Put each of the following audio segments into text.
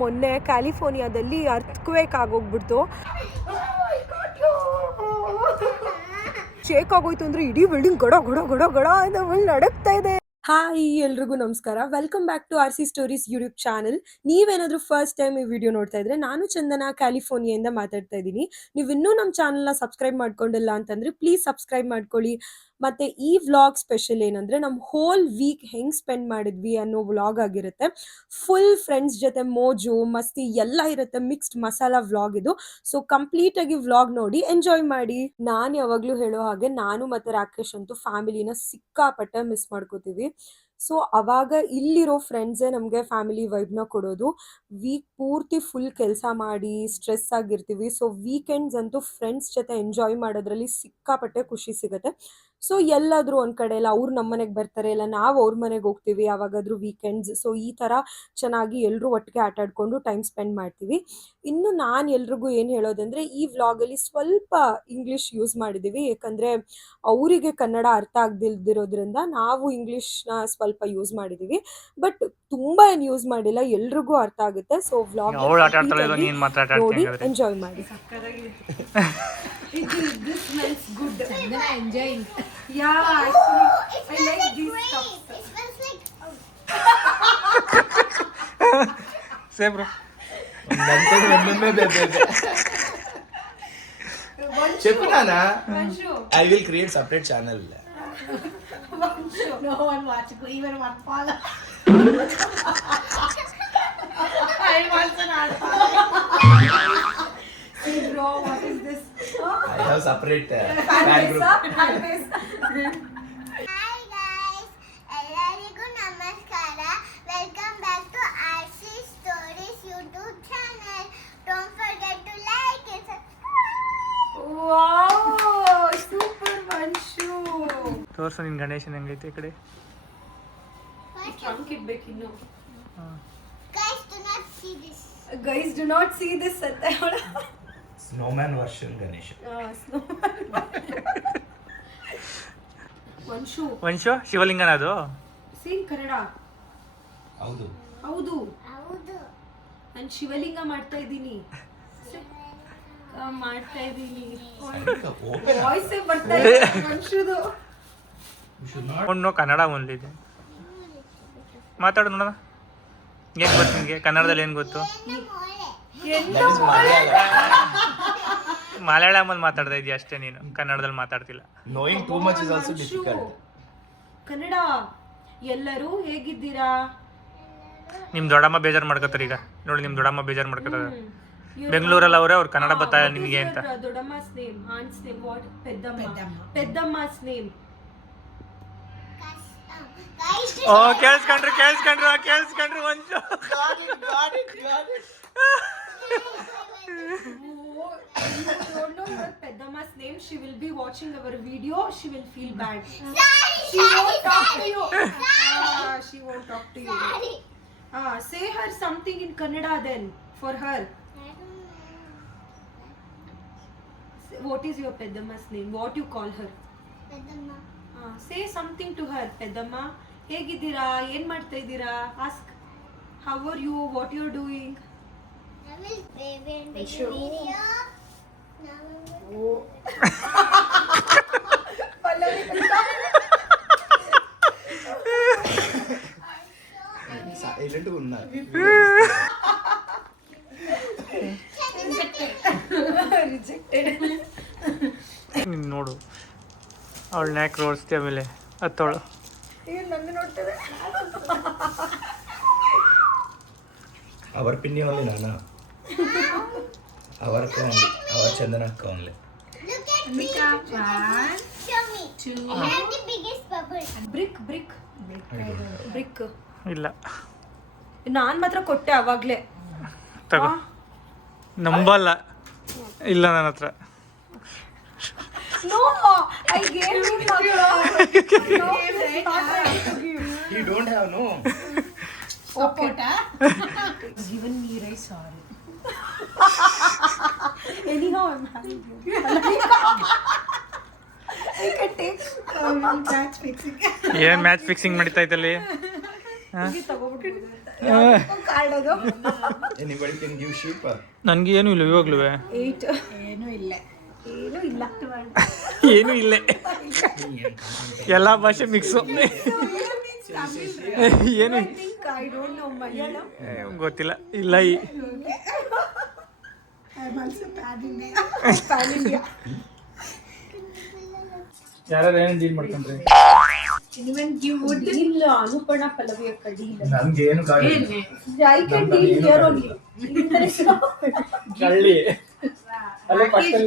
ಮೊನ್ನೆ ಕ್ಯಾಲಿಫೋರ್ನಿಯಾದಲ್ಲಿ earthquake ಆಗೋಗ್ಬಿಡ್ತು. Shake ಆಗೋಯ್ತು ಅಂದ್ರೆ ಇಡೀ ಬಿಲ್ಡಿಂಗ್ ಗಡ ಗಡ ಗಡ ಗಡ ಅಂತ ನಡಕ್ತಾ ಇದೆ. ಹಾಯ್ ಎಲ್ರಿಗೂ ನಮಸ್ಕಾರ, welcome back to RC stories YouTube channel. ನೀವೇನಾದ್ರೂ ಫಸ್ಟ್ ಟೈಮ್ ಈ ವಿಡಿಯೋ ನೋಡ್ತಾ ಇದ್ರೆ, ನಾನು ಚಂದನ ಕ್ಯಾಲಿಫೋರ್ನಿಯಾದಿಂದ ಮಾತಾಡ್ತಾ ಇದ್ದೀನಿ. ನೀವು ಇನ್ನೂ ನಮ್ಮ ಚಾನಲ್ನ ಸಬ್ಸ್ಕ್ರೈಬ್ ಮಾಡ್ಕೊಂಡಿಲ್ಲ ಅಂತಂದ್ರೆ ಪ್ಲೀಸ್ ಸಬ್ಸ್ಕ್ರೈಬ್ ಮಾಡ್ಕೊಳ್ಳಿ. ಮತ್ತೆ ಈ ವ್ಲಾಗ್ ಸ್ಪೆಷಲ್ ಏನಂದ್ರೆ ನಮ್ಮ ಹೋಲ್ ವೀಕ್ ಹೆಂಗ್ ಸ್ಪೆಂಡ್ ಮಾಡಿದ್ವಿ ಅನ್ನೋ ವ್ಲಾಗ್ ಆಗಿರುತ್ತೆ. ಫುಲ್ ಫ್ರೆಂಡ್ಸ್ ಜೊತೆ ಮೋಜು ಮಸ್ತಿ ಎಲ್ಲ ಇರುತ್ತೆ, ಮಿಕ್ಸ್ಡ್ ಮಸಾಲಾ ವ್ಲಾಗ್ ಇದು. ಸೊ ಕಂಪ್ಲೀಟ್ ಆಗಿ ವ್ಲಾಗ್ ನೋಡಿ ಎಂಜಾಯ್ ಮಾಡಿ. ನಾನು ಯಾವಾಗ್ಲೂ ಹೇಳೋ ಹಾಗೆ ನಾನು ಮತ್ತೆ ರಾಕೇಶ್ ಅಂತೂ ಫ್ಯಾಮಿಲಿನ ಸಿಕ್ಕಾಪಟ್ಟೆ ಮಿಸ್ ಮಾಡ್ಕೋತೀವಿ. ಸೊ ಅವಾಗ ಇಲ್ಲಿರೋ ಫ್ರೆಂಡ್ಸೇ ನಮಗೆ ಫ್ಯಾಮಿಲಿ ವೈಬ್ನ ಕೊಡೋದು. ವೀಕ್ ಪೂರ್ತಿ ಫುಲ್ ಕೆಲಸ ಮಾಡಿ ಸ್ಟ್ರೆಸ್ ಆಗಿರ್ತೀವಿ. ಸೊ ವೀಕೆಂಡ್ಸ್ ಅಂತೂ ಫ್ರೆಂಡ್ಸ್ ಜೊತೆ ಎಂಜಾಯ್ ಮಾಡೋದ್ರಲ್ಲಿ ಸಿಕ್ಕಾಪಟ್ಟೆ ಖುಷಿ ಸಿಗುತ್ತೆ. ಸೊ ಎಲ್ಲಾದರೂ ಒಂದು ಕಡೆ ಇಲ್ಲ, ಅವ್ರು ನಮ್ಮ ಮನೆಗೆ ಬರ್ತಾರೆ, ಇಲ್ಲ ನಾವು ಅವ್ರ ಮನೆಗೆ ಹೋಗ್ತೀವಿ ಯಾವಾಗಾದ್ರೂ ವೀಕೆಂಡ್ಸ್. ಸೊ ಈ ಥರ ಚೆನ್ನಾಗಿ ಎಲ್ಲರೂ ಒಟ್ಟಿಗೆ ಆಟ ಆಡ್ಕೊಂಡು ಟೈಮ್ ಸ್ಪೆಂಡ್ ಮಾಡ್ತೀವಿ. ಇನ್ನು ನಾನು ಎಲ್ರಿಗೂ ಏನು ಹೇಳೋದಂದರೆ, ಈ ವ್ಲಾಗಲ್ಲಿ ಸ್ವಲ್ಪ ಇಂಗ್ಲೀಷ್ ಯೂಸ್ ಮಾಡಿದ್ದೀವಿ, ಯಾಕಂದರೆ ಅವರಿಗೆ ಕನ್ನಡ ಅರ್ಥ ಆಗದಿಲ್ದಿರೋದ್ರಿಂದ ನಾವು ಇಂಗ್ಲೀಷ್ನ ಸ್ವಲ್ಪ ಯೂಸ್ ಮಾಡಿದ್ದೀವಿ. ಬಟ್ ತುಂಬ ಏನು ಯೂಸ್ ಮಾಡಿಲ್ಲ, ಎಲ್ರಿಗೂ ಅರ್ಥ ಆಗುತ್ತೆ. ಸೊ ವ್ಲಾಗ್ ನೋಡಿ ಎಂಜಾಯ್ ಮಾಡಿ. This smells good. And then I enjoy it. Yeah, actually, I like this stuff. It smells like. Say bro. Chepinana. I will create separate channel. No one watch, even one follow. I want an follow. Hey bro, what is this? I have separate fan group. Hi guys, ಎಲ್ಲರಿಗೂ ನಮಸ್ಕಾರ. Welcome back to RC Stories YouTube channel. Don't forget to like and subscribe. Wow, super Vanshu. ತೋರ್ಸು ನಿನ್ ಗಣೇಶನ್ ಹೆಂಗೈತೆ ಈ ಕಡೆ. Trunk ಇಡ್ಬೇಕು ಇನ್ನು. Guys, do not see this. Guys, do not see this ಅಂತ ಹೇಳ. Snowman version Ganesh. ವಂಶು ವಂಶು ಶಿವಲಿಂಗನ ಅದು ಸೇಮ್ ಕನ್ನಡ. ಹೌದು. ಹೌದು, ಹೌದು. ನಾನು ಶಿವಲಿಂಗ ಮಾಡ್ತಾ ಇದ್ದೀನಿ. ವಾಯ್ಸೇ ಬರ್ತಾ ಇದೆ ವಂಶುದು. ಒಂದು ಕನ್ನಡ ಒಂದಿದೆ, ಮಾತಾಡು ನೋಡೋಣ. ಏನು ಗೊತ್ತು ನಿಮಗೆ ಕನ್ನಡದಲ್ಲಿ? ಏನು ಗೊತ್ತು? ಮಲಯಾಳಮಲ್ಲಿ ಮಾತಾಡ್ತಾ ಇದೀಯ ಅಷ್ಟೇ, ನೀನು ಕನ್ನಡದಲ್ಲಿ ಮಾತಾಡ್ತಿಲ್ಲ. Knowing too much is also difficult. Kannada. ಎಲ್ಲರೂ ಹೇಗಿದ್ದೀರಾ? ನಿಮ್ಮ ದೊಡ್ಡಮ್ಮ ಬೇಜಾರು ಮಾಡ್ಕೋತಾರೆ ಈಗ ನೋಡಿ. ನಿಮ್ಮ ದೊಡ್ಡಮ್ಮ ಬೇಜಾರು ಮಾಡ್ಕೋತಾರೆ. ಬೆಂಗಳೂರಲ್ಲಿ ಅವರೇ, ಅವ್ರು ಕನ್ನಡ ಬರ್ತಾ ನಿನಗೆ ಅಂತ. ದೊಡ್ಡಮ್ಮ's name, aunt's name, what? ಪೆದ್ದಮ್ಮ's name. O ಕೇಳಿಸ್ಕೊಂಡ್ರು ವಂಶು. Got it. You don't know your Peddamma's name. She will be watching our video. She will feel bad. She won't talk to you. She won't talk to you. Say her something in Kannada then for her. What is your Peddamma's name? What you call her? Peddamma. Say something to her. Peddamma, ಹೇಗಿದ್ದೀರಾ? ಏನು ಮಾಡ್ತಾ ಇದ್ದೀರಾ? Ask. How are you? What you are doing? I will baby and video. Silent unna. ನೀನು ನೋಡು, ಅವಳು ನ್ಯಾಕ್ ರೋಡ್ಸ್ತಿ, ಆಮೇಲೆ ಹತ್ತೋಳು. Our pinny only Nana. Our aక్క only. Our Chandana akka only. Look at me. One. Show me. Two. And the biggest bubble. Brick ಇಲ್ಲ, ನಾನು ಮಾತ್ರ ಕೊಟ್ಟೆ ಅವಾಗ್ಲೇ. ತಗೋ. ನಂಬಲ್ಲ, ಇಲ್ಲ ನನ್ನ ಹತ್ರ. No, I gave him no. You don't have no. Support. Given me rice, sorry. Anyhow, I'm having you. I can take match fixing. ಏನು ಮ್ಯಾಚ್ ಫಿಕ್ಸಿಂಗ್ ನಡೀತಾ ಇತ್ತಲ್ಲಿ? Anybody can give sheep? ನನಗೆ ಏನೂ ಇಲ್ಲ ಇವಾಗ್ಲೂ 8 ಏನೂ ಇಲ್ಲ ಏನೂ ಇಲ್ಲ ಎಲ್ಲ ಭಾಷೆ ಮಿಕ್ಸು ಏನು ಗೊತ್ತಿಲ್ಲ ಇಲ್ಲ ಯಾರು ಏನು ಡೀಲ್ ಮಾಡ್ಕೊಂಡ್ರಿ ಇಲ್ಲ ಅನುಪಣ ಪಲ್ಲವಿಯ ಕಡಿ ನನ್ಗೆ ಏನು I can deal here only. ಕಳ್ಳಿ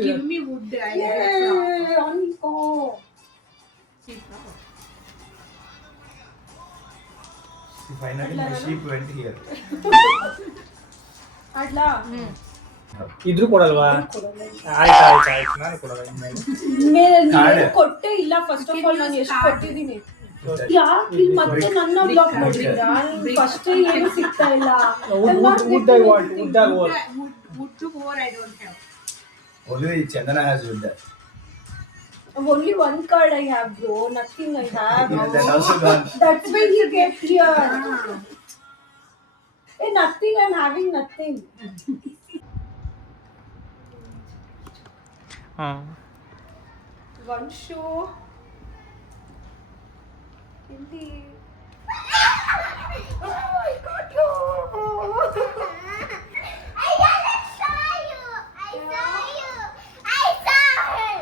Give me wood. finally my sheep went here. ಅಡ್ಲಾ ಇದ್ರು ಕೊಡಲ್ವಾ ಆಯ್ತು ನಾನು ಕೊಡಲ್ಲ ನೀನು ಕೊಟ್ಟೆ ಇಲ್ಲ ಫಸ್ಟ್ ಆಫ್ ಆಲ್ ನಾನು ಎಷ್ಟು ಕೊಟ್ಟಿದ್ದೀನಿ ಯಾಕೆ ಇಲ್ಲಿ ಮತ್ತೆ ನನ್ನ ಬ್ಲಾಕ್ ಮಾಡಿದ್ರಾ ಫಸ್ಟ್ ಏನು ಸಿಗ್ತಾ ಇಲ್ಲ Wood to more I don't have. Only Chandana has wood. only one card I have bro nothing I have That also gone. that's why you get here hey nothing I'm having nothing one show Hindi oh I got you I saw you. I saw her.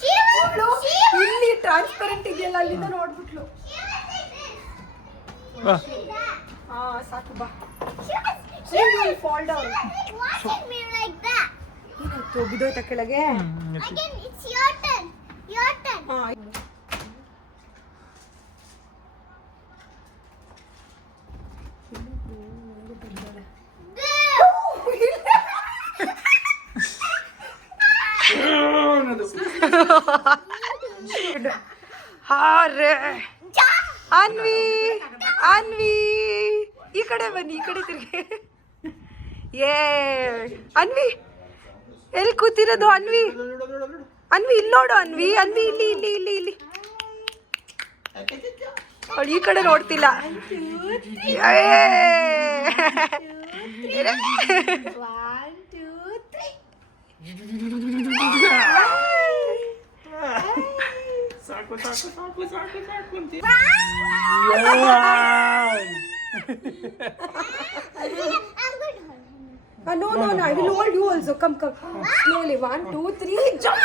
She was ಇಲ್ಲಿ transparent ಇದೆಯಲ್ಲ ಅಲ್ಲಿಂದ ನೋಡ್ಬಿಟ್ಲು ಹಾ ಸಾಕು ಬಾ She was fall down watching me like that. ಏನಾಯ್ತು ಬಿದ್ದೋಯ್ತಾ ಕೆಳಗೆ Again, it's your turn. Your turn. ಹಾ ಹಾರೆ ಅನ್ವಿ ಅನ್ವಿ ಈ ಕಡೆ ಬನ್ನಿ ಈ ಕಡೆ ತಿರ್ಗಿ ಏ ಅನ್ವಿ ಎಲ್ಲಿ ಕೂತಿರೋದು ಅನ್ವಿ ಅನ್ವಿ ಇಲ್ಲಿ ನೋಡು ಅನ್ವಿ ಅನ್ವಿ ಇಲ್ಲಿ ಇಲ್ಲಿ ಇಲ್ಲಿ ಇಲ್ಲಿ ಅವಳು ಈ ಕಡೆ ನೋಡ್ತಿಲ್ಲ No, I will hold you also. Come. Slowly. 1, 2, 3, jump.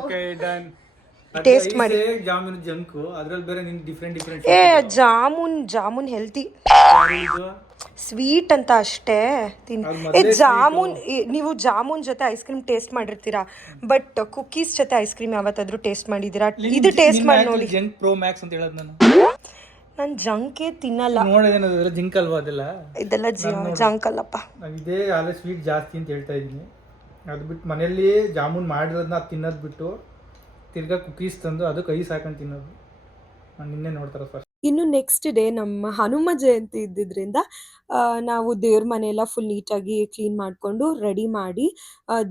Okay done taste ಮಾಡಿ ಜಾಮೂನ್ ಜಂಕು ಅದ್ರಲ್ಲಿ ಬೇರೆ ನಿನ್ ಡಿಫ್ರೆಂಟ್ ಏ ಜಾಮೂನ್ ಹೆಲ್ತಿ ಸ್ವೀಟ್ ಅಂತ ಅಷ್ಟೇ ಜಾಮೂನ್ ನೀವು ಜಾಮೂನ್ ಜೊತೆ ಐಸ್ ಕ್ರೀಮ್ ಟೇಸ್ಟ್ ಮಾಡಿರ್ತೀರಾ ಬಟ್ ಕುಕೀಸ್ ಜೊತೆ ಐಸ್ ಕ್ರೀಮ್ ಯಾವತ್ತಾದ್ರೂ ಟೇಸ್ಟ್ ಮಾಡಿದ್ದೀರಾ ಇದು ಟೇಸ್ಟ್ ಮಾಡಿ ನೋಡಿ ಜಂಕ್ ಪ್ರೋ ಮ್ಯಾಕ್ಸ್ ಅಂತ ಹೇಳೋದು ನಾನು ಜಂಕೇ ತಿನ್ನಲ್ಲ ನೋಡೋದೇನಂದ್ರೆ ಜಿಂಕ್ ಅಲ್ವಾ ಅದೆಲ್ಲ ಇದೆಲ್ಲ ಜಂಕ್ ಅಲ್ಲಪ್ಪ ನಾವು ಇದೇ ಆದರೆ ಸ್ವೀಟ್ ಜಾಸ್ತಿ ಅಂತ ಹೇಳ್ತಾ ಇದ್ದೀನಿ ಅದು ಬಿಟ್ಟು ಮನೆಯಲ್ಲಿ ಜಾಮೂನ್ ಮಾಡಿರೋದನ್ನ ತಿನ್ನೋದು ಬಿಟ್ಟು ತಿರ್ಗಾ ಕುಕೀಸ್ ತಂದು ಅದಕ್ಕೆ ಐಸ್ ಹಾಕೊಂಡು ತಿನ್ನೋದು ನಾನು ನಿನ್ನೆ ನೋಡ್ತಾರೆ ಫಸ್ಟ್ ಇನ್ನು ನೆಕ್ಸ್ಟ್ ಡೇ ನಮ್ಮ ಹನುಮ ಜಯಂತಿ ಇದ್ದಿದ್ದರಿಂದ ನಾವು ದೇವ್ರ ಮನೆಯೆಲ್ಲ ಫುಲ್ ನೀಟಾಗಿ ಕ್ಲೀನ್ ಮಾಡಿಕೊಂಡು ರೆಡಿ ಮಾಡಿ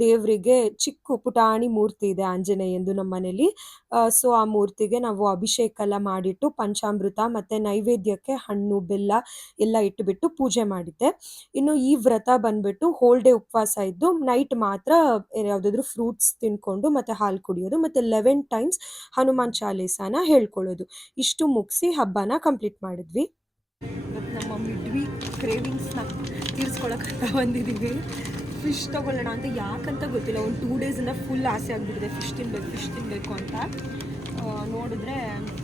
ದೇವರಿಗೆ ಚಿಕ್ಕ ಪುಟಾಣಿ ಮೂರ್ತಿ ಇದೆ ಆಂಜನೇಯಂದು ನಮ್ಮ ಮನೇಲಿ ಸೊ ಆ ಮೂರ್ತಿಗೆ ನಾವು ಅಭಿಷೇಕ ಎಲ್ಲ ಮಾಡಿಟ್ಟು ಪಂಚಾಮೃತ ಮತ್ತು ನೈವೇದ್ಯಕ್ಕೆ ಹಣ್ಣು ಬೆಲ್ಲ ಎಲ್ಲ ಇಟ್ಟುಬಿಟ್ಟು ಪೂಜೆ ಮಾಡಿದ್ದೆ ಇನ್ನು ಈ ವ್ರತ ಬಂದ್ಬಿಟ್ಟು ಹೋಲ್ ಡೇ ಉಪವಾಸ ಇದ್ದು ನೈಟ್ ಮಾತ್ರ ಯಾವುದಾದ್ರೂ ಫ್ರೂಟ್ಸ್ ತಿನ್ಕೊಂಡು ಮತ್ತು ಹಾಲು ಕುಡಿಯೋದು ಮತ್ತು 11 ಟೈಮ್ಸ್ ಹನುಮಾನ್ ಚಾಲೀಸಾನ ಹೇಳ್ಕೊಳ್ಳೋದು ಇಷ್ಟು ಮುಗಿಸಿ ಹಬ್ಬನ ಕಂಪ್ಲೀಟ್ ಮಾಡಿದ್ವಿ ನಮ್ಮ ಮಿಡ್ವಿ ಕ್ರೇವಿಂಗ್ಸ್ನ ತೀರಿಸ್ಕೊಳಕ್ಕೆ ಬಂದಿದ್ದೀವಿ ಫಿಶ್ ತೊಗೊಳ್ಳೋಣ ಅಂತ ಯಾಕಂತ ಗೊತ್ತಿಲ್ಲ ಒಂದು 2 ಡೇಸಿಂದ ಫುಲ್ ಆಸೆ ಆಗಿಬಿಟ್ಟಿದೆ ಫಿಶ್ ತಿನ್ನಬೇಕು ಅಂತ ನೋಡಿದ್ರೆ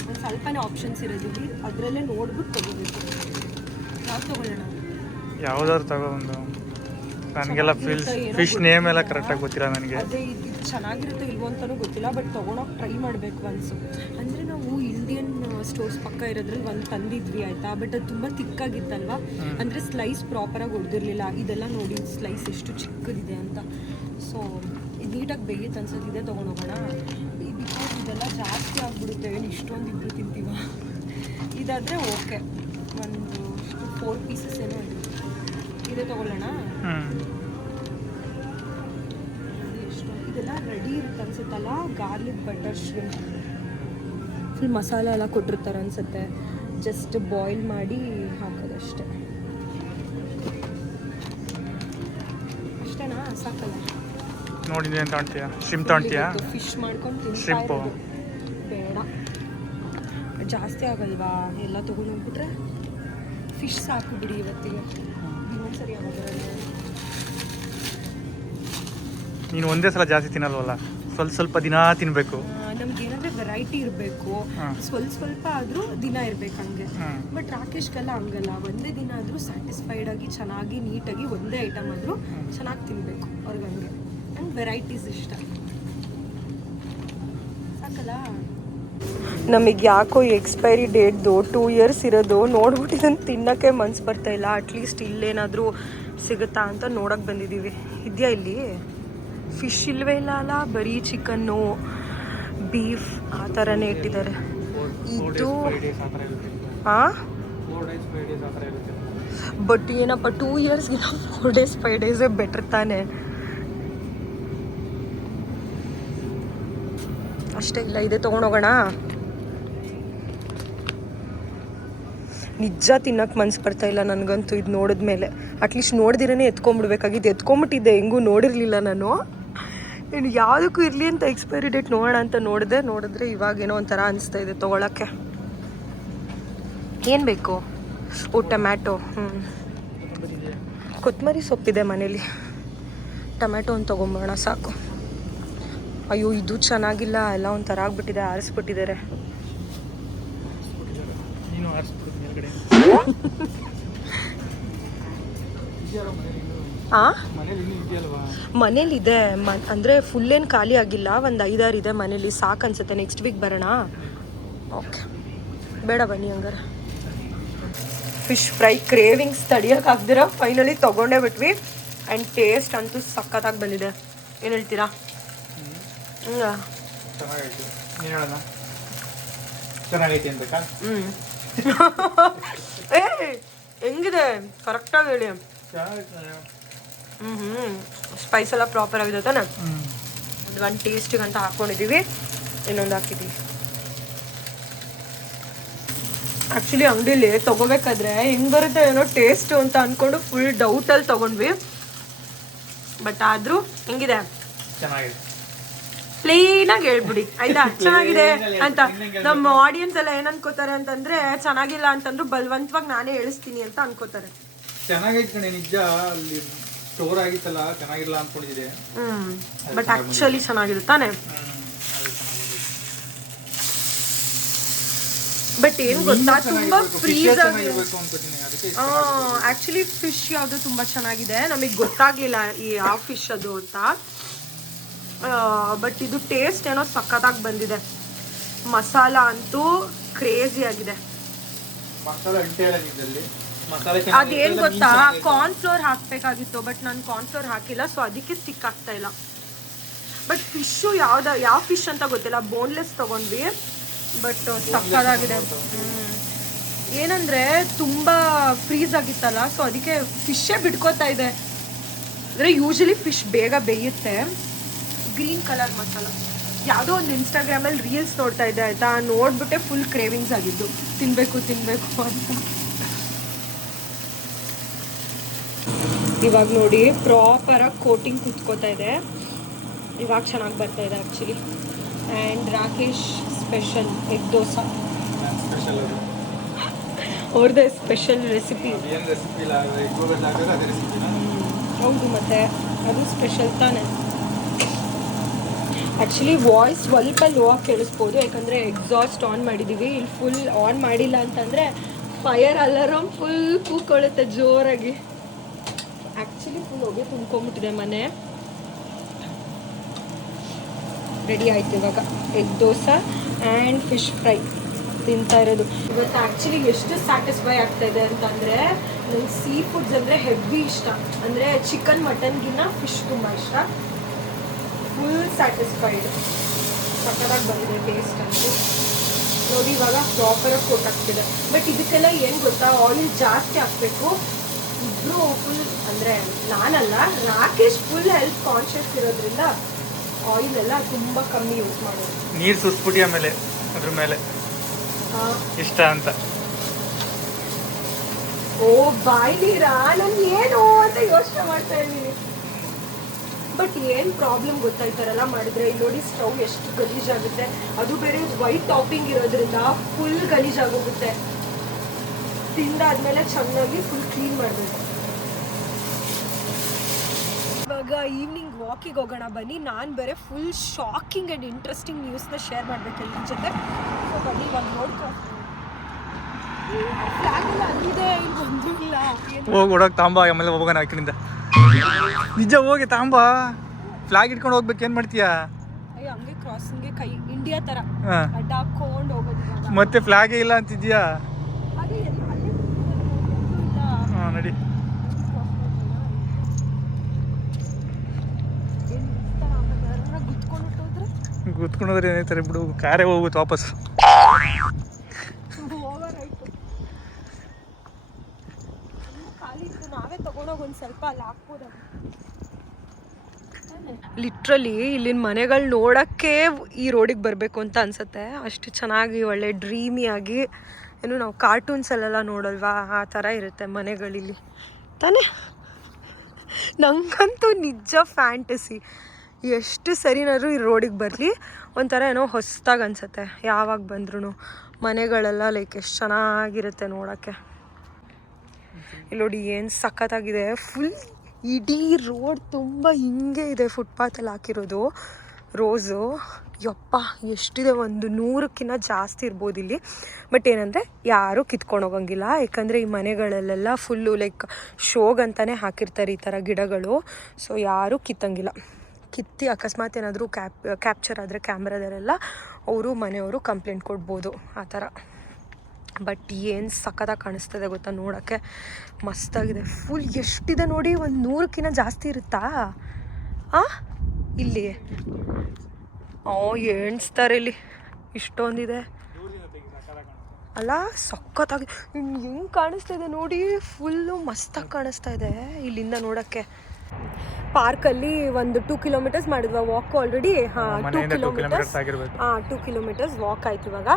ಒಂದು ಸ್ವಲ್ಪನೇ ಆಪ್ಷನ್ಸ್ ಇರೋದಿಲ್ಲಿ ಅದರಲ್ಲೇ ನೋಡ್ಬಿಟ್ಟು ತೊಗೋಬೇಕು ಯಾವ್ದು ತೊಗೊಳ್ಳೋಣ ಯಾವ್ದಾದ್ರು ತಗೊಂಡು ನನಗೆಲ್ಲ ಫಿಶ್ ನೇಮ್ ಎಲ್ಲ ಕರೆಕ್ಟಾಗಿ ಗೊತ್ತಿಲ್ಲ ನನಗೆ ಅದೇ ಇದು ಚೆನ್ನಾಗಿರುತ್ತೋ ಇಲ್ವೋ ಅಂತಲೂ ಗೊತ್ತಿಲ್ಲ ಬಟ್ ತೊಗೊಳಕ್ಕೆ ಟ್ರೈ ಮಾಡಬೇಕು ಅನಿಸು ಅಂದರೆ ನಾವು ಇಂಡಿಯನ್ ಸ್ಟೋರ್ಸ್ ಪಕ್ಕ ಇರೋದ್ರಲ್ಲಿ ಒಂದು ತಂದಿದ್ವಿ ಆಯಿತಾ ಬಟ್ ಅದು ತುಂಬ ತಿಕ್ಕಾಗಿತ್ತಲ್ವ ಅಂದರೆ ಸ್ಲೈಸ್ ಪ್ರಾಪರಾಗಿ ಹೊಡೆದಿರಲಿಲ್ಲ ಇದೆಲ್ಲ ನೋಡಿ ಸ್ಲೈಸ್ ಎಷ್ಟು ಚಿಕ್ಕದಿದೆ ಅಂತ ಸೊ ಇದು ನೀಟಾಗಿ ಬೇಯಿತ್ತು ಅನ್ಸೋದು ಇದೇ ತೊಗೊಂಡೋಗೋಣ ಬಿಕಾಸ್ ಇದೆಲ್ಲ ಜಾಸ್ತಿ ಆಗಿಬಿಡುತ್ತೆ ಏನು ಇಷ್ಟೊಂದು ಇಬ್ಬರು ತಿಂತೀವ ಇದಾದರೆ ಓಕೆ ಒಂದು 4 ಪೀಸಸ್ ಏನೋ ಇದೆ ಇದೇ ತೊಗೊಳ್ಳೋಣ ಇದು ಇದೆಲ್ಲ ರೆಡಿ ಇರುತ್ತೆ ಅನ್ಸುತ್ತಲ್ಲ, ಗಾರ್ಲಿಕ್ ಬಟರ್ ಶ್ರಿಂಪ್ ಫುಲ್ ಮಸಾಲೆ ಎಲ್ಲ ಕೊಟ್ಟಿರ್ತಾರೆ ಅನ್ಸುತ್ತೆ, ಜಸ್ಟ್ ಬಾಯ್ಲ್ ಮಾಡಿ ಹಾಕೋದಷ್ಟೇ. ಅಷ್ಟೇನಾ? ಸಾಕಲ್ಲ? ನೋಡಿದ್ವಿ ಅಂತ ಅಂತೀಯಾ? ಶ್ರಿಂಪ್ ತಗೊಂತೀಯಾ? ಫಿಶ್ ಮಾಡ್ಕೊಂಡು ತಿಂತಾ ಶ್ರಿಂಪು ಇರೋದು. ಬೇಡ, ಜಾಸ್ತಿ ಆಗಲ್ವಾ ಎಲ್ಲ ತೊಗೊಂಡು ಹೋಗ್ಬಿಟ್ರೆ? ಫಿಶ್ ಸಾಕು ಬಿಡಿ ಇವತ್ತಿಗೆ, ಇನ್ನೊಂದ್ಸರಿ ಯಾವಾಗ ನೀನು ಒಂದೇ ಸಲ ಜಾಸ್ತಿ ತಿನ್ನಲ್ವಲ್ಲ, ಸ್ವಲ್ಪ ದಿನ ತಿನ್ನಬೇಕು. ನಮ್ಗೆ ಏನಾದ್ರೆ ವೆರೈಟಿ ಇರಬೇಕು, ಸ್ವಲ್ಪ ಆದರೂ ದಿನ ಇರ್ಬೇಕು ಹಂಗೆ. ಬಟ್ ರಾಕೇಶ್ಗೆಲ್ಲ ಹಂಗಲ್ಲ, ಒಂದೇ ದಿನ ಆದರೂ ಸ್ಯಾಟಿಸ್ಫೈಡ್ ಆಗಿ ಚೆನ್ನಾಗಿ ನೀಟಾಗಿ ಒಂದೇ ಐಟಮ್ ಆದರೂ ಚೆನ್ನಾಗಿ ತಿನ್ನಬೇಕು ಅವ್ರಿಗೆ. ಹಂಗೆ ನಂಗೆ ವೆರೈಟೀಸ್ ಇಷ್ಟ. ಸಾಕಲ್ಲ? ನಮಗೆ ಯಾಕೋ ಎಕ್ಸ್ಪೈರಿ ಡೇಟ್ದು 2 years ಇರೋದು ನೋಡ್ಬಿಟ್ಟು ಇದನ್ನು ತಿನ್ನೋಕ್ಕೆ ಮನ್ಸು ಬರ್ತಾ ಇಲ್ಲ. ಅಟ್ಲೀಸ್ಟ್ ಇಲ್ಲೇನಾದರೂ ಸಿಗುತ್ತಾ ಅಂತ ನೋಡೋಕೆ ಬಂದಿದ್ದೀವಿ. ಇದೆಯಾ ಇಲ್ಲಿ? ಫಿಶ್ ಇಲ್ವೇ ಇಲ್ಲ ಅಲ್ಲ, ಬರೀ ಚಿಕನ್ನು, ಬೀಫ್ ಆ ಥರನೇ ಇಟ್ಟಿದ್ದಾರೆ. ಇದು ಹಾಂ, ಬಟ್ ಏನಪ್ಪ 2 yearsಗಿನ 4 days 5 days ಬೆಟ್ರ್ ತಾನೆ. ಅಷ್ಟೇ ಇಲ್ಲ, ಇದೆ ತೊಗೊಂಡೋಗೋಣ. ನಿಜ ತಿನ್ನಕ್ಕೆ ಮನ್ಸು ಬರ್ತಾ ಇಲ್ಲ ನನಗಂತೂ ಇದು ನೋಡಿದ್ಮೇಲೆ. ಅಟ್ಲೀಸ್ಟ್ ನೋಡ್ದಿರೇ ಎತ್ಕೊಂಡ್ಬಿಡ್ಬೇಕಾಗಿತ್ತು, ಎತ್ಕೊಂಬಿಟ್ಟಿದ್ದೆ, ಹೆಂಗೂ ನೋಡಿರಲಿಲ್ಲ ನಾನು. ಇನ್ನು ಯಾವುದಕ್ಕೂ ಇರಲಿ ಅಂತ ಎಕ್ಸ್ಪೈರಿ ಡೇಟ್ ನೋಡೋಣ ಅಂತ ನೋಡಿದ್ರೆ ಇವಾಗೇನೋ ಒಂಥರ ಅನಿಸ್ತಾ ಇದೆ ತೊಗೊಳಕ್ಕೆ. ಏನು ಬೇಕು? ಓ ಟೊಮ್ಯಾಟೊ, ಕೊತ್ತಂಬರಿ ಸೊಪ್ಪಿದೆ ಮನೇಲಿ, ಟೊಮ್ಯಾಟೊ ಒಂದು ತೊಗೊಂಬೋಣ ಸಾಕು. ಅಯ್ಯೋ ಇದು ಚೆನ್ನಾಗಿಲ್ಲ, ಎಲ್ಲ ಒಂಥರ ಆಗ್ಬಿಟ್ಟಿದೆ, ಆರಿಸ್ಬಿಟ್ಟಿದ್ದಾರೆ. ಮನೇಲಿದೆ, ಅಂದರೆ ಫುಲ್ ಏನು ಖಾಲಿ ಆಗಿಲ್ಲ, ಒಂದು 5-6 ಇದೆ ಮನೇಲಿ, ಸಾಕು ಅನ್ಸುತ್ತೆ. ನೆಕ್ಸ್ಟ್ ವೀಕ್ ಬರೋಣ? ಓಕೆ, ಬೇಡ ಬನ್ನಿ ಹಂಗಾರೆ. ಫಿಶ್ ಫ್ರೈ ಕ್ರೇವಿಂಗ್ಸ್ ತಡಿಯೋಕ್ಕಾಗ್ದಿರ ಫೈನಲಿ ತೊಗೊಂಡೇ ಬಿಟ್ವಿ. ಆ್ಯಂಡ್ ಟೇಸ್ಟ್ ಅಂತೂ ಸಖತ್ತಾಗಿ ಬಂದಿದೆ. ಏನು ಹೇಳ್ತೀರಾ? ಏ ಹೆಂಗಿದೆ? ಕರೆಕ್ಟಾಗಿ ಹೇಳಿ. ಸ್ಪೈಸ್ ಎಲ್ಲ ಪ್ರಾಪರ್ ಆಗಿದೆ ತಾನೆ? ಒಂದು ಟೇಸ್ಟಿಗೆ ಅಂತ ಹಾಕ್ಕೊಂಡಿದ್ದೀವಿ, ಇನ್ನೊಂದು ಹಾಕಿದ್ದೀವಿ. ಆ್ಯಕ್ಚುಲಿ ಅಂಗಡಿಲಿ ತೊಗೋಬೇಕಾದ್ರೆ ಹೆಂಗೆ ಬರುತ್ತೆ ಏನೋ ಟೇಸ್ಟು ಅಂತ ಅಂದ್ಕೊಂಡು ಫುಲ್ ಡೌಟಲ್ಲಿ ತೊಗೊಂಡ್ವಿ. ಬಟ್ ಆದರೂ ಹೆಂಗಿದೆ? ಚೆನ್ನಾಗಿದೆ. ಪ್ಲೇನಾಗಿ ಹೇಳ್ಬಿಡಿ ಆಯ್ತಾ, ಚೆನ್ನಾಗಿದೆ ಅಂತ. ನಮ್ಮ ಆಡಿಯನ್ಸ್ ಎಲ್ಲ ಏನ್ ಅನ್ಕೋತಾರೆ ಅಂತಂದ್ರೆ, ಚೆನ್ನಾಗಿಲ್ಲ ಅಂತಂದ್ರು ಬಲವಂತವಾಗಿ ನಾನೇ ಹೇಳಿಸ್ತೀನಿ ಅಂತ ಅನ್ಕೋತಾರೆ. ಚೆನ್ನಾಗೈತೆ ಕಣೆ, ನಿಜ. ಅಲ್ಲಿ ಸ್ಟೋರ್ ಆಗಿತ್ತಲ್ಲ, ಚೆನ್ನಾಗಿಲ್ಲ ಅನ್ಕೊಂಡಿದ್ದೆ. ಬಟ್ ಆಕ್ಚುಲಿ ಚೆನ್ನಾಗಿದೆ ತಾನೆ. ಬಟ್ ಏನ್ ಗೊತ್ತಾ, ತುಂಬಾ ಫ್ರೀಸ್ ಆಗಿ ಆಕ್ಚುಲಿ ಫಿಶ್ ಯಾವುದು ತುಂಬಾ ಚೆನ್ನಾಗಿದೆ. ನಮಗೆ ಗೊತ್ತಾಗ್ಲಿಲ್ಲ ಈ ಯಾವ ಫಿಶ್ ಅದು ಅಂತ. ಬಟ್ ಇದು ಟೇಸ್ಟ್ ಏನೋ ಸಖತ್ತಾಗಿ ಬಂದಿದೆ. ಮಸಾಲ ಅಂತೂ ಕ್ರೇಜಿ ಆಗಿದೆ. ಅದೇನು ಗೊತ್ತಾ, ಕಾರ್ನ್ಫ್ಲೋರ್ ಹಾಕಬೇಕಾಗಿತ್ತು, ಬಟ್ ನಾನು ಕಾರ್ನ್ಫ್ಲೋರ್ ಹಾಕಿಲ್ಲ, ಸೊ ಅದಕ್ಕೆ ಸ್ಟಿಕ್ ಆಗ್ತಾ ಇಲ್ಲ. ಬಟ್ ಫಿಶ್ಶು ಯಾವ ಫಿಶ್ ಅಂತ ಗೊತ್ತಿಲ್ಲ, ಬೋನ್ಲೆಸ್ ತೊಗೊಂಡ್ವಿ. ಬಟ್ ಸಖತ್ತಾಗಿದೆ. ಏನಂದರೆ ತುಂಬ ಫ್ರೀಸ್ ಆಗಿತ್ತಲ್ಲ, ಸೊ ಅದಕ್ಕೆ ಫಿಶ್ಶೇ ಬಿಡ್ಕೋತಾ ಇದೆ. ಅಂದರೆ ಯೂಶಲಿ ಫಿಶ್ ಬೇಗ ಬೇಯುತ್ತೆ. ಗ್ರೀನ್ ಕಲರ್ ಮಸಾಲ ಯಾವುದೋ ಒಂದು ಇನ್ಸ್ಟಾಗ್ರಾಮಲ್ಲಿ ರೀಲ್ಸ್ ನೋಡ್ತಾ ಇದ್ದೆ ಆಯಿತಾ, ನೋಡ್ಬಿಟ್ಟೆ ಫುಲ್ ಕ್ರೇವಿಂಗ್ಸ್ ಆಗಿದ್ದು, ತಿನ್ನಬೇಕು ಅಂತ. ಇವಾಗ ನೋಡಿ ಪ್ರಾಪರಾಗಿ ಕೋಟಿಂಗ್ ಕುತ್ಕೋತಾ ಇದೆ, ಇವಾಗ ಚೆನ್ನಾಗಿ ಬರ್ತಾ ಇದೆ actually. And Rakesh special egg dosa, ಅವ್ರದ್ದೇ ಸ್ಪೆಷಲ್ ರೆಸಿಪಿ. ಹೌದು, ಮತ್ತು ಅದು ಸ್ಪೆಷಲ್ ತಾನೆ. ಆ್ಯಕ್ಚುಲಿ ವಾಯ್ಸ್ ಸ್ವಲ್ಪ ಲೋ ಆಗಿ ಕೇಳಿಸ್ಬೋದು, ಯಾಕಂದರೆ ಎಕ್ಸಾಸ್ಟ್ ಆನ್ ಮಾಡಿದ್ದೀವಿ. ಇಲ್ಲಿ ಫುಲ್ ಆನ್ ಮಾಡಿಲ್ಲ ಅಂತಂದರೆ ಫೈರ್ ಅಲಾರಮ್ ಫುಲ್ ಕೂತ್ಕೊಳ್ಳುತ್ತೆ ಜೋರಾಗಿ. ಆ್ಯಕ್ಚುಲಿ ಫುಲ್ ಹೊಗೆ ತುಂಬ್ಕೊಂಬಿಟ್ಟಿದೆ ಮನೆ. ರೆಡಿ ಆಯಿತು ಇವಾಗ egg dosa and fish fry ತಿಂತಾ ಇರೋದು. ಇವತ್ತು ಆ್ಯಕ್ಚುಲಿ ಎಷ್ಟು ಸ್ಯಾಟಿಸ್ಫೈ ಆಗ್ತಾಯಿದೆ ಅಂತಂದರೆ, ನನಗೆ ಸೀ ಫುಡ್ಸ್ ಅಂದರೆ ಹೆವಿ ಇಷ್ಟ. ಅಂದರೆ ಚಿಕನ್ ಮಟನ್ಗಿನ್ನ ಫಿಶ್ ತುಂಬ ಇಷ್ಟ. ಫುಲ್ ಸ್ಯಾಟಿಸ್ಫೈಡ್, ಸಕ್ಕತ್ತಾಗಿ ಬಂದಿದೆ ಟೇಸ್ಟ್ ಅಂತೂ. ನೋಡಿ ಇವಾಗ ಪ್ರಾಪರಾಗಿ ಕೋಟ್ ಆಗ್ತಿದೆ. ಬಟ್ ಇದಕ್ಕೆಲ್ಲ ಏನು ಗೊತ್ತಾ, ಆಯಿಲ್ ಜಾಸ್ತಿ ಹಾಕಬೇಕು. ಇಬ್ಬರು ಫುಲ್, ಅಂದರೆ ನಾನಲ್ಲ, ರಾಕೇಶ್ ಫುಲ್ ಹೆಲ್ತ್ ಕಾನ್ಷಿಯಸ್ ಇರೋದ್ರಿಂದ ಆಯಿಲ್ ಎಲ್ಲ ತುಂಬ ಕಮ್ಮಿ ಯೂಸ್ ಮಾಡೋದು. ನೀರು ಸುಸ್ಬಿಟ್ಟು ಆಮೇಲೆ ಅದ್ರ ಮೇಲೆ ಇಷ್ಟ ಅಂತ. ಓ ಬಾಯ್ಲೀರಾ, ನಾನು ಏನು ಅಂತ ಯೋಚನೆ ಮಾಡ್ತಾ ಇದ್ದೀನಿ. ಬಟ್ ಏನು ಪ್ರಾಬ್ಲಮ್ ಗೊತ್ತಾಯ್ತಾರಲ್ಲ ಮಾಡಿದ್ರೆ, ಇಲ್ಲಿ ನೋಡಿ ಸ್ಟವ್ ಎಷ್ಟು ಗಲೀಜಾಗುತ್ತೆ. ಅದು ಬೇರೆ ವೈಟ್ ಟಾಪಿಂಗ್ ಇರೋದ್ರಿಂದ ಫುಲ್ ಗಲೀಜಾಗೋಗುತ್ತೆ. ತಿಂದಾದ್ಮೇಲೆ ಚೆನ್ನಾಗಿ ಫುಲ್ ಕ್ಲೀನ್ ಮಾಡಬೇಕು. ಇವಾಗ ಈವ್ನಿಂಗ್ ವಾಕಿಗೆ ಹೋಗೋಣ ಬನ್ನಿ. ನಾನು ಬೇರೆ ಫುಲ್ ಶಾಕಿಂಗ್ ಆ್ಯಂಡ್ ಇಂಟ್ರೆಸ್ಟಿಂಗ್ ನ್ಯೂಸ್ನ ಶೇರ್ ಮಾಡಬೇಕು ಎಲ್ಲರ ಜೊತೆ. ಸೊ ಬನ್ನಿ ಇವಾಗ ನೋಡ್ಕೊ. ಫ್ಲಾಗ್ ಎಲ್ಲ ಅಲ್ಲಿದೆ, ಇಲ್ಲಿ ಬಂದೂ ಇಲ್ಲ. ಹೋಗಿ ಹೊಡೋಕೆ ತಾಂಬ, ಆಮೇಲೆ ಹೋಗೋಣ ಆಕಿನಿಂದ. ನಿಜ ಹೋಗಿ ತಾಂಬ, ಫ್ಲಾಗ್ ಇಟ್ಕೊಂಡು ಹೋಗ್ಬೇಕು. ಏನು ಮಾಡ್ತೀಯಾ? ಅಯ್ಯೋ ಹಂಗೆ ಕ್ರಾಸಿಂಗ್ಗೆ ಕೈ ಇಂಡಿಯಾ ಥರ ಅಡ್ಡ ಹಾಕೊಂಡು ಹೋಗೋದು. ಮತ್ತೆ ಫ್ಲಾಗೇ ಇಲ್ಲ ಅಂತಿದ್ಯಾ? ಅದೇ ಅಲ್ಲಿ ಇಲ್ಲ. ಹಾಂ ನಡಿ. ಗುತ್ಕೊಂಡೋದ್ರೆ ಏನೈತಾರೆ ಬಿಡು, ಕಾರೇ ಹೋಗುತ್ತೆ ವಾಪಸ್. ನಾವೇ ತಗೊಂಡೋಗಿ ಒಂದು ಸ್ವಲ್ಪ ಅಲ್ಲಿ ಹಾಕ್ಬೋದ. ಲಿಟ್ರಲಿ ಇಲ್ಲಿನ ಮನೆಗಳು ನೋಡೋಕ್ಕೆ ಈ ರೋಡಿಗೆ ಬರಬೇಕು ಅಂತ ಅನ್ಸುತ್ತೆ. ಅಷ್ಟು ಚೆನ್ನಾಗಿ ಒಳ್ಳೆ ಡ್ರೀಮಿಯಾಗಿ, ಏನು ನಾವು ಕಾರ್ಟೂನ್ಸಲ್ಲೆಲ್ಲ ನೋಡಲ್ವಾ ಆ ಥರ ಇರುತ್ತೆ ಮನೆಗಳಿಲ್ಲಿ ತಾನೇ. ನಂಗಂತೂ ನಿಜ ಫ್ಯಾಂಟಸಿ. ಎಷ್ಟು ಸರಿನಾದ್ರು ಈ ರೋಡಿಗೆ ಬರಲಿ ಒಂಥರ ಏನೋ ಹೊಸ್ದಾಗಿ ಅನಿಸುತ್ತೆ. ಯಾವಾಗ ಬಂದ್ರೂ ಮನೆಗಳೆಲ್ಲ ಲೈಕ್ ಎಷ್ಟು ಚೆನ್ನಾಗಿರುತ್ತೆ ನೋಡೋಕ್ಕೆ. ಇಲ್ಲಿ ನೋಡಿ ಏನು ಸಖತ್ತಾಗಿದೆ. ಫುಲ್ ಇಡೀ ರೋಡ್ ತುಂಬ ಹಿಂಗೆ ಇದೆ, ಫುಟ್ಪಾತಲ್ಲಿ ಹಾಕಿರೋದು ರೋಸು. ಯಪ್ಪ ಎಷ್ಟಿದೆ, ಒಂದು 100ಕ್ಕಿಂತ ಜಾಸ್ತಿ ಇರ್ಬೋದು ಇಲ್ಲಿ. ಬಟ್ ಏನಂದರೆ ಯಾರೂ ಕಿತ್ಕೊಂಡು ಹೋಗಂಗಿಲ್ಲ, ಯಾಕಂದರೆ ಈ ಮನೆಗಳಲ್ಲೆಲ್ಲ ಫುಲ್ಲು ಲೈಕ್ ಶೋಗಂತಲೇ ಹಾಕಿರ್ತಾರೆ ಈ ಥರ ಗಿಡಗಳು. ಸೊ ಯಾರೂ ಕಿತ್ತಂಗಿಲ್ಲ. ಕಿತ್ತಿ ಅಕಸ್ಮಾತ್ ಏನಾದರೂ ಕ್ಯಾಪ್ಚರ್ ಆದರೆ ಕ್ಯಾಮ್ರಾದಲ್ಲೆಲ್ಲ ಅವರು ಮನೆಯವರು ಕಂಪ್ಲೇಂಟ್ ಕೊಡ್ಬೋದು ಆ ಥರ. ಬಟ್ ಏನು ಸಖತ್ತಾಗಿ ಕಾಣಿಸ್ತದೆ ಗೊತ್ತಾ ನೋಡೋಕ್ಕೆ, ಮಸ್ತಾಗಿದೆ. ಫುಲ್ ಎಷ್ಟಿದೆ ನೋಡಿ, ಒಂದು 100ಕ್ಕಿಂತ ಜಾಸ್ತಿ ಇರುತ್ತಾ ಇಲ್ಲಿ. ಎಣಿಸ್ತಾರೆ ಇಲ್ಲಿ ಇಷ್ಟೊಂದಿದೆ ಅಲ್ಲ, ಸಖತ್ತಾಗಿ ಹೆಂಗೆ ಕಾಣಿಸ್ತಾ ಇದೆ ನೋಡಿ. ಫುಲ್ಲು ಮಸ್ತಾಗಿ ಕಾಣಿಸ್ತಾ ಇದೆ ಇಲ್ಲಿಂದ ನೋಡೋಕ್ಕೆ. ಪಾರ್ಕಲ್ಲಿ ಒಂದು 2 ಕಿಲೋಮೀಟರ್ಸ್ ಮಾಡಿದ್ವಿ ವಾಕ್ ಆಲ್ರೆಡಿ. ಹಾಂ 2 ಕಿಲೋಮೀಟರ್ಸ್ ವಾಕ್ ಆಯ್ತು ಇವಾಗ.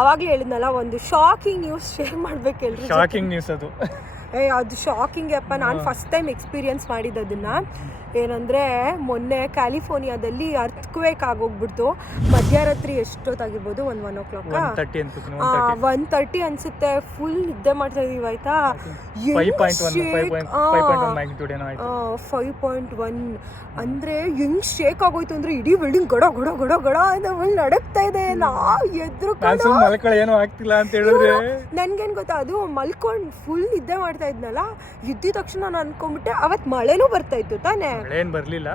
ಆವಾಗಲೇ ಹೇಳಿದ್ನಲ್ಲ ಒಂದು ಶಾಕಿಂಗ್ ನ್ಯೂಸ್ ಶೇರ್ ಮಾಡ್ಬೇಕು ಎಲ್ರು. ಶಾಕಿಂಗ್ ನ್ಯೂಸ್ ಅದು. ಅದು ಶಾಕಿಂಗ್ ಅಪ್ಪ. ನಾನು ಫಸ್ಟ್ ಟೈಮ್ ಎಕ್ಸ್ಪೀರಿಯನ್ಸ್ ಮಾಡಿದ್ದು ಅದನ್ನು. ಏನಂದರೆ ಮೊನ್ನೆ ಕ್ಯಾಲಿಫೋರ್ನಿಯಾದಲ್ಲಿ ಅರ್ಥಕ್ವೇಕ್ ಆಗೋಗ್ಬಿಡ್ತು. ಮಧ್ಯರಾತ್ರಿ ಎಷ್ಟೊತ್ತಾಗಿರ್ಬೋದು, 1 o'clock 1:30 ಅನಿಸುತ್ತೆ. ಫುಲ್ ನಿದ್ದೆ ಮಾಡ್ತಾ ಇದೀವಿ ಆಯಿತಾ. 5.1 ಅಂದರೆ ಹೆಂಗೆ ಶೇಕ್ ಆಗೋಯ್ತು ಅಂದರೆ ಇಡೀ ಬಿಲ್ಡಿಂಗ್ ಗಡ ಗಡ ಗಡ ಗಡ ಅಂತ ಫುಲ್ ನಡಕ್ತಾ ಇದೆ. ಏನೋ ಆಗ್ತಿಲ್ಲ ಅಂತ ಹೇಳಿದ್ರೆ ನನ್ಗೇನು ಗೊತ್ತಾ, ಅದು ಮಲ್ಕೊಂಡು ಫುಲ್ ನಿದ್ದೆ ಮಾಡ್ತಾ ಇದ್ನಲ್ಲ, ಇದ್ದ ತಕ್ಷಣ ನಾನು ಅನ್ಕೊಂಡ್ಬಿಟ್ಟೆ ಅವತ್ತು ಮಳೆನೂ ಬರ್ತಾ ಇತ್ತು ತಾನೇ. ಏನು ಬರಲಿಲ್ಲ,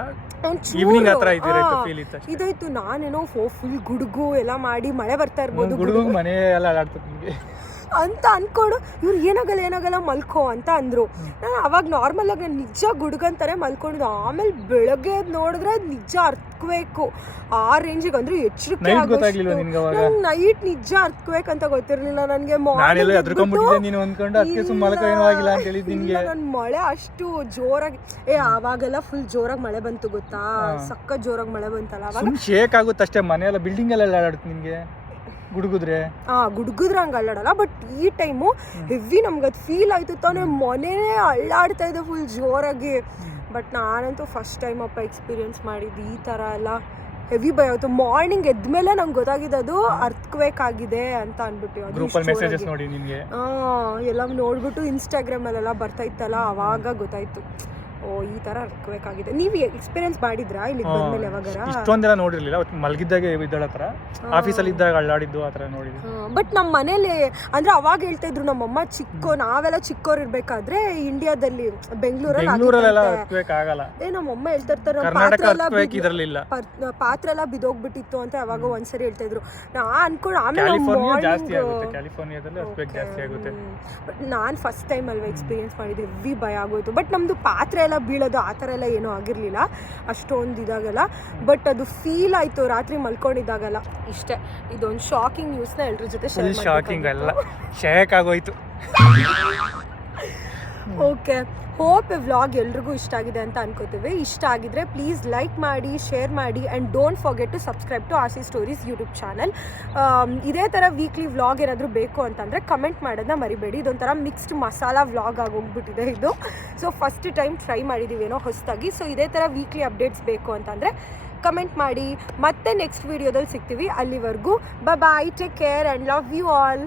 ಇದಾಯ್ತು. ನಾನೇನೋ ಫುಲ್ ಗುಡುಗು ಎಲ್ಲ ಮಾಡಿ ಮಳೆ ಬರ್ತಾ ಇರ್ಬೋದು ಮನೆ ಎಲ್ಲ ಆಗ್ತದೆ ಅಂತ ಅನ್ಕೊಂಡು ಇವ್ರು ಏನಾಗಲ್ಲ ಮಲ್ಕೋ ಅಂತ ಅಂದರು. ನಾನು ಅವಾಗ ನಾರ್ಮಲಾಗಿ ನಿಜ ಗುಡುಗಂತಾರೆ ಮಲ್ಕೊಂಡಿದ್ದು. ಆಮೇಲೆ ಬೆಳಗ್ಗೆ ನೋಡಿದ್ರೆ ನಿಜ ಅರ್ಥಕ್ವೇಕು ಆ ರೇಂಜಿಗೆ. ಅಂದರೆ ಎಚ್ಚರಿಕೆ ನೈಟ್ ನಿಜ ಅರ್ಥಕ್ವೇಕ್ ಅಂತ ಗೊತ್ತಿರಲಿಲ್ಲ ನನಗೆ. ನನ್ನ ಮಳೆ ಅಷ್ಟು ಜೋರಾಗಿ ಆವಾಗೆಲ್ಲ ಫುಲ್ ಜೋರಾಗಿ ಮಳೆ ಬಂತು ಗೊತ್ತಾ, ಸಕ್ಕ ಜೋರಾಗಿ ಮಳೆ ಬಂತಲ್ಲ ಅವಾಗ. ಶೇಕ್ ಆಗುತ್ತೆ ಅಷ್ಟೇ, ಮನೆಯೆಲ್ಲ ಬಿಲ್ಡಿಂಗ್ ಎಲ್ಲ ಆಡುತ್ತೆ ನಿಮಗೆ ಗುಡುಗುದ್ರೆ ಹಂಗೆ ಅಲ್ಲಾಡಲ್ಲ. ಬಟ್ ಈ ಟೈಮು ಹೆವಿ ನಮ್ಗೆ ಅದು ಫೀಲ್ ಆಯಿತು ತಾನೇ. ಮನೆಯೇ ಅಲ್ಲಾಡ್ತಾ ಇದೆ ಫುಲ್ ಜೋರಾಗಿ. ಬಟ್ ನಾನಂತೂ ಫಸ್ಟ್ ಟೈಮ್ ಅಪ್ಪ ಎಕ್ಸ್ಪೀರಿಯನ್ಸ್ ಮಾಡಿದ್ದು ಈ ಥರ ಎಲ್ಲ. ಹೆವಿ ಭಯ ಆಯಿತು. ಮಾರ್ನಿಂಗ್ ಎದ್ಮೇಲೆ ನಂಗೆ ಗೊತ್ತಾಗಿದೆ ಅದು ಅರ್ಥಕ್ವೇಕ್ ಆಗಿದೆ ಅಂತ ಅಂದ್ಬಿಟ್ಟು. ಎಲ್ಲ ನೋಡ್ಬಿಟ್ಟು ಇನ್ಸ್ಟಾಗ್ರಾಮಲ್ಲೆಲ್ಲ ಬರ್ತಾ ಇತ್ತಲ್ಲ, ಆವಾಗ ಗೊತ್ತಾಯ್ತು ಓ ಈ ಥರ ಅರ್ಥಕ್ವೇಕಾಗಿದೆ. ನೀವು ಎಕ್ಸ್ಪೀರಿಯನ್ಸ್ ಮಾಡಿದ್ರಾ ಇಲ್ಲಿಗೆ ಬಂದಮೇಲೆ ಯಾವಾಗಾರ? ಇಷ್ಟೊಂದೆಲ್ಲ ನೋಡಿರಲಿಲ್ಲ, ಮಲಗಿದ್ದಾಗೆ ಇದ್ದಾಳ ಥರ ಆಫೀಸಲ್ಲಿ ಇದ್ದಾಗ ಅಳ್ಳಾಡಿದ್ದು ಆ ಥರ ನೋಡಿದ್ವಿ. ಬಟ್ ನಮ್ಮ ಮನೇಲಿ ಅಂದರೆ ಅವಾಗ ಹೇಳ್ತಾ ಇದ್ರು ನಮ್ಮಮ್ಮ ನಾವೆಲ್ಲ ಚಿಕ್ಕವ್ರು ಇರಬೇಕಾದ್ರೆ ಇಂಡಿಯಾದಲ್ಲಿ ಬೆಂಗಳೂರಲ್ಲೆಲ್ಲ ಆಗಲ್ಲ. ನಮ್ಮಮ್ಮ ಹೇಳ್ತಾ ಇರ್ತಾರೆ ಪಾತ್ರೆ ಎಲ್ಲ ಬಿದೋಗ್ಬಿಟ್ಟಿತ್ತು ಅಂತ ಯಾವಾಗ ಒಂದ್ಸರಿ ಹೇಳ್ತಾ ಇದ್ರು. ಅನ್ಕೊಂಡು ಆಮೇಲೆ ಬಟ್ ನಾನು ಫಸ್ಟ್ ಟೈಮ್ ಅಲ್ವಾ ಎಕ್ಸ್ಪೀರಿಯನ್ಸ್ ಮಾಡಿದ್ದೆ, ಹೆವಿ ಭಯ ಆಗೋಯ್ತು. ಬಟ್ ನಮ್ಮದು ಪಾತ್ರೆ ಎಲ್ಲ ಬೀಳೋದು ಆ ಥರ ಎಲ್ಲ ಏನೂ ಆಗಿರಲಿಲ್ಲ ಅಷ್ಟೊಂದು ಇದಾಗಲ್ಲ. ಬಟ್ ಅದು ಫೀಲ್ ಆಯಿತು ರಾತ್ರಿ ಮಲ್ಕೊಂಡಿದ್ದಾಗಲ್ಲ. ಇಷ್ಟೇ, ಇದೊಂದು ಶಾಕಿಂಗ್ ನ್ಯೂಸ್ನ ಎಲ್ಲರ ಜೊತೆ ಶಾಕಿಂಗ್ ಅಲ್ಲ, ಶೇಕ್ ಆಗೋಯ್ತು. ಓಕೆ, ಹೋಪ್ ಈ ವ್ಲಾಗ್ ಎಲ್ರಿಗೂ ಇಷ್ಟ ಆಗಿದೆ ಅಂತ ಅನ್ಕೋತೀವಿ. ಇಷ್ಟ ಆಗಿದ್ರೆ ಪ್ಲೀಸ್ ಲೈಕ್ ಮಾಡಿ, ಶೇರ್ ಮಾಡಿ and don't forget to subscribe to RC stories YouTube channel. ಇದೇ ಥರ ವೀಕ್ಲಿ ವ್ಲಾಗ್ ಏನಾದರೂ ಬೇಕು ಅಂತಂದರೆ ಕಮೆಂಟ್ ಮಾಡೋದನ್ನ ಮರಿಬೇಡಿ. ಇದೊಂಥರ ಮಿಕ್ಸ್ಡ್ ಮಸಾಲಾ ವ್ಲಾಗ್ ಆಗೋಗ್ಬಿಟ್ಟಿದೆ ಇದು. ಸೊ ಫಸ್ಟ್ ಟೈಮ್ ಟ್ರೈ ಮಾಡಿದ್ದೀವಿ ಏನೋ ಹೊಸದಾಗಿ. ಸೊ ಇದೇ ಥರ ವೀಕ್ಲಿ ಅಪ್ಡೇಟ್ಸ್ ಬೇಕು ಅಂತಂದರೆ ಕಮೆಂಟ್ ಮಾಡಿ. ಮತ್ತೆ ನೆಕ್ಸ್ಟ್ ವೀಡಿಯೋದಲ್ಲಿ ಸಿಗ್ತೀವಿ. ಅಲ್ಲಿವರೆಗೂ bye, take care and love you all.